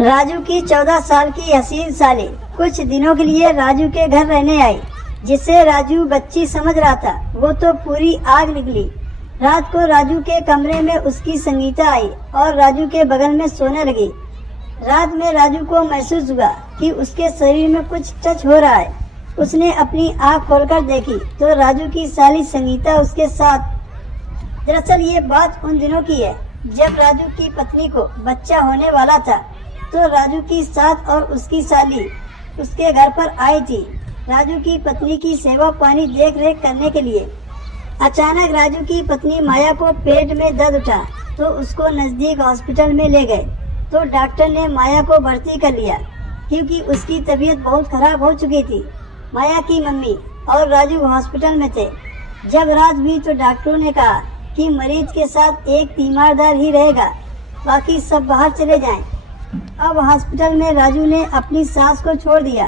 राजू की 14 साल की हसीन साली कुछ दिनों के लिए राजू के घर रहने आई, जिसे राजू बच्ची समझ रहा था वो तो पूरी आग निकली। रात को राजू के कमरे में उसकी संगीता आई और राजू के बगल में सोने लगी। रात में राजू को महसूस हुआ कि उसके शरीर में कुछ टच हो रहा है। उसने अपनी आंख खोलकर देखी तो राजू की साली संगीता उसके साथ। दरअसल ये बात उन दिनों की है जब राजू की पत्नी को बच्चा होने वाला था, तो राजू की सास और उसकी साली उसके घर पर आई थी राजू की पत्नी की सेवा पानी देख रेख करने के लिए। अचानक राजू की पत्नी माया को पेट में दर्द उठा तो उसको नजदीक हॉस्पिटल में ले गए, तो डॉक्टर ने माया को भर्ती कर लिया क्योंकि उसकी तबीयत बहुत खराब हो चुकी थी। माया की मम्मी और राजू हॉस्पिटल में थे। जब रात हुई तो डॉक्टरों ने कहा कि मरीज के साथ एक तीमारदार ही रहेगा, बाकी सब बाहर चले जाएं। अब हॉस्पिटल में राजू ने अपनी सास को छोड़ दिया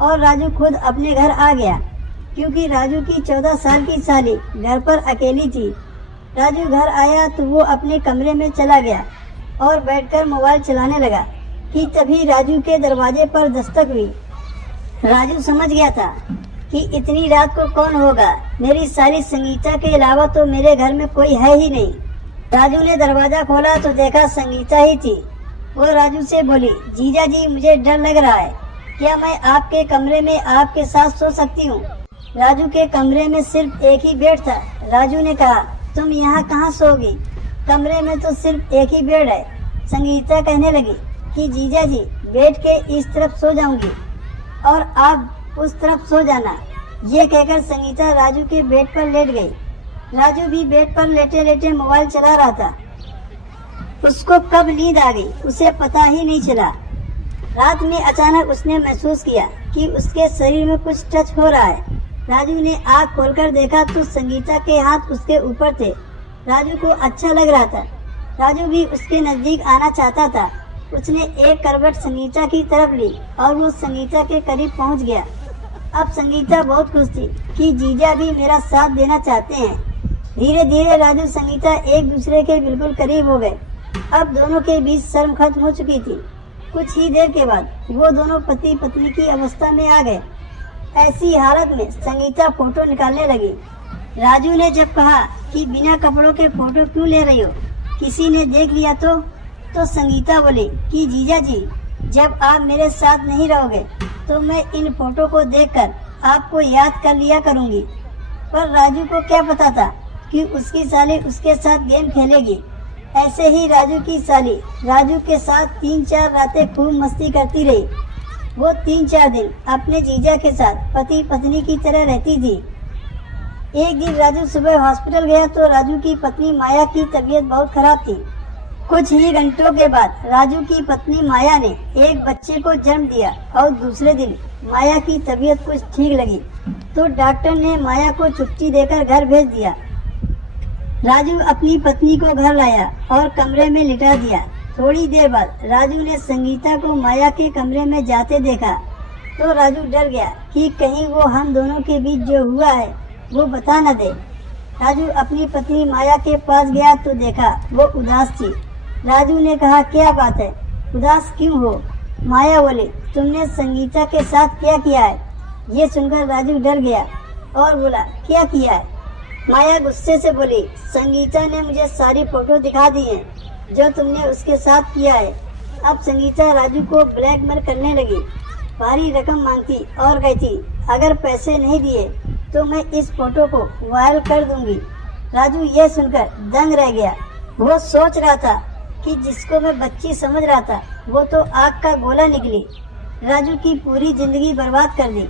और राजू खुद अपने घर आ गया क्योंकि राजू की 14 साल की साली घर पर अकेली थी। राजू घर आया तो वो अपने कमरे में चला गया और बैठकर मोबाइल चलाने लगा कि तभी राजू के दरवाजे पर दस्तक हुई। राजू समझ गया था कि इतनी रात को कौन होगा, मेरी साली संगीता के अलावा तो मेरे घर में कोई है ही नहीं। राजू ने दरवाजा खोला तो देखा संगीता ही थी। वो राजू से बोली, जीजा जी मुझे डर लग रहा है, क्या मैं आपके कमरे में आपके साथ सो सकती हूँ? राजू के कमरे में सिर्फ एक ही बेड था। राजू ने कहा, तुम यहाँ कहाँ सोगी, कमरे में तो सिर्फ एक ही बेड है। संगीता कहने लगी कि जीजा जी बेड के इस तरफ सो जाऊंगी और आप उस तरफ सो जाना। ये कहकर संगीता राजू के बेड पर लेट गई। राजू भी बेड पर लेटे लेटे मोबाइल चला रहा था। उसको कब नींद आ गई उसे पता ही नहीं चला। रात में अचानक उसने महसूस किया कि उसके शरीर में कुछ टच हो रहा है। राजू ने आँख खोलकर देखा तो संगीता के हाथ उसके ऊपर थे। राजू को अच्छा लग रहा था। राजू भी उसके नजदीक आना चाहता था। उसने एक करवट संगीता की तरफ ली और वो संगीता के करीब पहुंच गया। अब संगीता बहुत खुश थी कि जीजा भी मेरा साथ देना चाहते हैं। धीरे धीरे राजू संगीता एक दूसरे के बिल्कुल करीब हो गए। अब दोनों के बीच शर्म खत्म हो चुकी थी। कुछ ही देर के बाद वो दोनों पति पत्नी की अवस्था में आ गए। ऐसी हालत में संगीता फोटो निकालने लगी। राजू ने जब कहा कि बिना कपड़ों के फोटो क्यों ले रही हो, किसी ने देख लिया तो संगीता बोली कि जीजा जी जब आप मेरे साथ नहीं रहोगे तो मैं इन फोटो को देखकर आपको याद कर लिया करूंगी। पर राजू को क्या पता था कि उसकी साली उसके साथ गेम खेलेगी। ऐसे ही राजू की साली राजू के साथ 3-4 रातें खूब मस्ती करती रही। वो 3-4 दिन अपने जीजा के साथ पति पत्नी की तरह रहती थी। एक दिन राजू सुबह हॉस्पिटल गया तो राजू की पत्नी माया की तबीयत बहुत खराब थी। कुछ ही घंटों के बाद राजू की पत्नी माया ने एक बच्चे को जन्म दिया और दूसरे दिन माया की तबीयत कुछ ठीक लगी तो डॉक्टर ने माया को छुट्टी देकर घर भेज दिया। राजू अपनी पत्नी को घर लाया और कमरे में लिटा दिया। थोड़ी देर बाद राजू ने संगीता को माया के कमरे में जाते देखा तो राजू डर गया कि कहीं वो हम दोनों के बीच जो हुआ है वो बता न दे। राजू अपनी पत्नी माया के पास गया तो देखा वो उदास थी। राजू ने कहा, क्या बात है, उदास क्यों हो? माया बोली, तुमने संगीता के साथ क्या किया है? ये सुनकर राजू डर गया और बोला, क्या किया है? माया गुस्से से बोली, संगीता ने मुझे सारी फोटो दिखा दी हैं जो तुमने उसके साथ किया है। अब संगीता राजू को ब्लैकमेल करने लगी, भारी रकम मांगती और कहती अगर पैसे नहीं दिए तो मैं इस फोटो को वायरल कर दूंगी। राजू ये सुनकर दंग रह गया। वो सोच रहा था कि जिसको मैं बच्ची समझ रहा था वो तो आग का गोला निकली। राजू की पूरी जिंदगी बर्बाद कर दी।